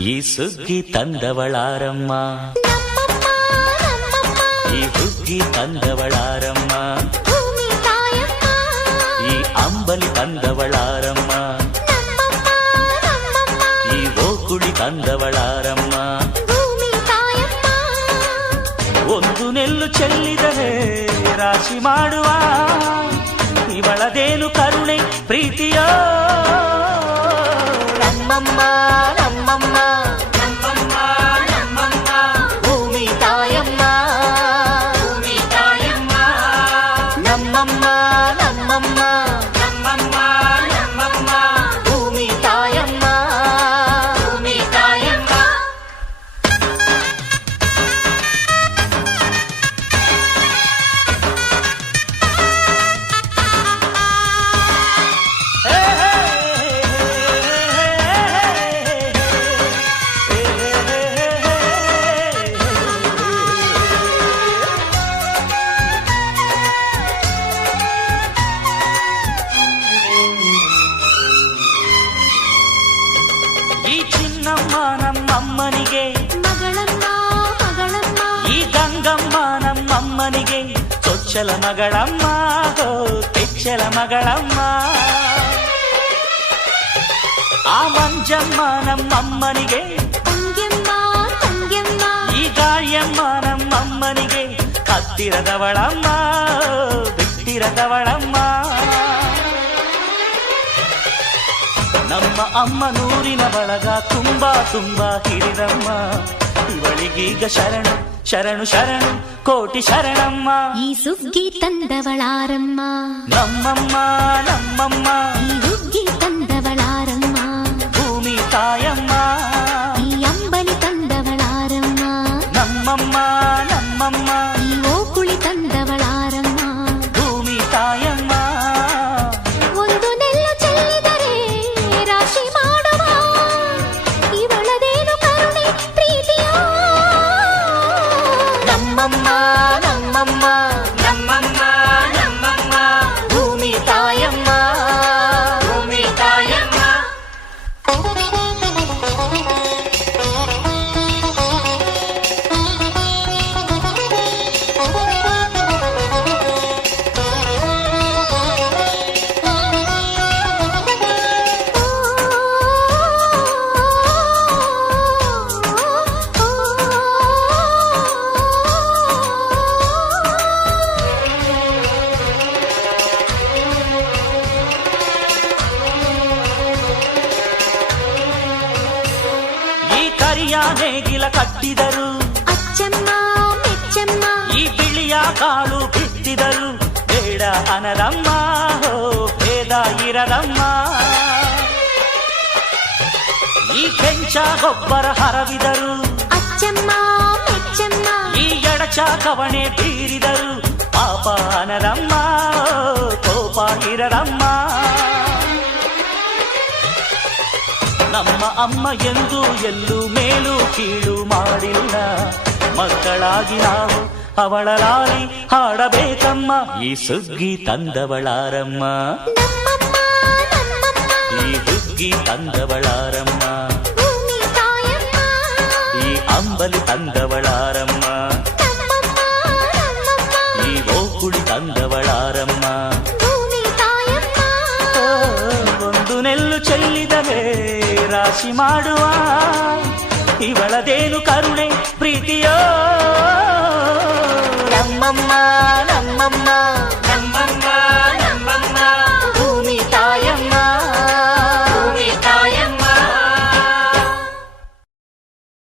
ಈ ಸುಗ್ಗಿ ತಂದವಳಾರಮ್ಮ, ಈ ಹುಗ್ಗಿ ತಂದವಳಾರಮ್ಮ, ಈ ಅಂಬಲಿ ತಂದವಳಾರಮ್ಮ, ಈ ಓಕುಳಿ ತಂದವಳಾರಮ್ಮ. ಒಂದು ನೆಲ್ಲು ಚೆಲ್ಲಿದರೆ ರಾಶಿ ಮಾಡುವ ಇವಳದೇನು ಕರುಣೆ ಪ್ರೀತಿಯೋ. ನಮ್ಮಮ್ಮ ನಮ್ಮಮ್ಮ ನಮ್ಮಮ್ಮ ನಮ್ಮಮ್ಮ ಭೂಮಿ ತಾಯಮ್ಮ, ಭೂಮಿ ತಾಯಮ್ಮ ನಮ್ಮಮ್ಮ ನಮ್ಮಮ್ಮ ನಮ್ಮಮ್ಮ ನಮ್ಮಮ್ಮ ಭೂಮಿ ತಾಯಮ್ಮ, ಭೂಮಿ ತಾಯಮ್ಮ. ಈ ಚಿನ್ನಮ್ಮ ನಮ್ಮಮ್ಮನಿಗೆ ಮಗಳಮ್ಮ ಮಗಳಮ್ಮ, ಈ ಗಂಗಮ್ಮ ನಮ್ಮಮ್ಮನಿಗೆ ಚೊಚ್ಚಲ ಮಗಳಮ್ಮ, ಕೆಚ್ಚಲ ಮಗಳಮ್ಮ. ಆ ಮಂಜಮ್ಮ ನಮ್ಮಮ್ಮನಿಗೆ ತಂಗ್ಯಮ್ಮ ತಂಗ್ಯಮ್ಮ, ಈ ಗಾಳಿಯಮ್ಮ ನಮ್ಮಮ್ಮನಿಗೆ ಹತ್ತಿರದವಳಮ್ಮ, ಬಿಟ್ಟಿರದವಳಮ್ಮ. ನಮ್ಮ ಅಮ್ಮ ನೂರಿನ ಬಳಗ ತುಂಬಾ ತುಂಬಾ ಹಿರಿದಮ್ಮ, ಇವಳಿಗೀಗ ಶರಣು ಶರಣು ಶರಣು ಕೋಟಿ ಶರಣಮ್ಮ. ಈ ಸುಗ್ಗಿ ತಂದವಳಾರಮ್ಮ, ನಮ್ಮಮ್ಮ ನಮ್ಮಮ್ಮ ಈ ಹುಗ್ಗಿ ತಂದವಳಾರಮ್ಮ, ಭೂಮಿ ತಾಯಮ್ಮ, ಈ ಅಂಬಲಿ ತಂದವಳಾರಮ್ಮ, ನಮ್ಮಮ್ಮ ನಮ್ಮಮ್ಮ ಈ ಓಕುಳಿ ತಂದವಳಾರಮ್ಮ. ಭೂಮಿ ತಾಯಮ್ಮ. ಒಂದು ನೆಲ್ಲು ಚೆಲ್ಲಿದರೆ ರಾಶಿ ಮಾಡುವ ಇವಳದೇನು ಕರುಣೆ ಪ್ರೀತಿಯೋ. ನಮ್ಮಮ್ಮ ನಮ್ಮಮ್ಮ ನಮ್ಮಮ್ಮ ನಮ್ಮಮ್ಮ ಭೂಮಿ ತಾಯಮ್ಮ, ಭೂಮಿ ತಾಯಮ್ಮ. ಈ ಕರಿಯ ನೇಗಿಲ ಕಟ್ಟಿದರು, ಅಚ್ಚಮ್ಮ ಮೆಚ್ಚಮ್ಮ, ಈ ಬಿಳಿಯ ಕಾಳು ಬಿತ್ತಿದರು, ಬೇಡ ಅನರಮ್ಮ, ಭೇದ ಇರದಮ್ಮ. ಈ ಕೆಂಚ ಗೊಬ್ಬರ ಹರವಿದರು, ಅಚ್ಚಮ್ಮ ಮೆಚ್ಚಮ್ಮ, ಈ ಎಡಚ ಕವಣೆ ಬೀರಿದರು, ಪಾಪ ಅನರಮ್ಮ, ಕೋಪ ಇರದಮ್ಮ. ನಮ್ಮ ಅಮ್ಮ ಎಂದು ಎಲ್ಲೂ ಮೇಲು ಕೀಳು ಮಾಡಿಲ್ಲ, ಮಕ್ಕಳಾಗಿ ನಾವು ಅವಳ ಲಾಲಿ ಹಾಡಬೇಕಮ್ಮ. ಈ ಸುಗ್ಗಿ ತಂದವಳಾರಮ್ಮ, ನಮ್ಮಮ್ಮ ನಮ್ಮಮ್ಮ, ಈ ಹುಗ್ಗಿ ತಂದವಳಾರಮ್ಮ, ಭೂಮಿ ತಾಯಮ್ಮ, ಈ ಅಂಬಲಿ ತಂದವಳಾರಮ್ಮ, ನಮ್ಮಮ್ಮ ನಮ್ಮಮ್ಮ, ಈ ಓಕುಳಿ ತಂದವಳಾರಮ್ಮ. ಭೂಮಿ ತಾಯಮ್ಮ. ಒಂದು ನೆಲ್ಲು ಚೆಲ್ಲಿದರೆ ರಾಶಿ ಮಾಡುವ ಇವಳದೇನು ಕರುಣೆ ಪ್ರೀತಿಯೋ. ನಮ್ಮಮ್ಮ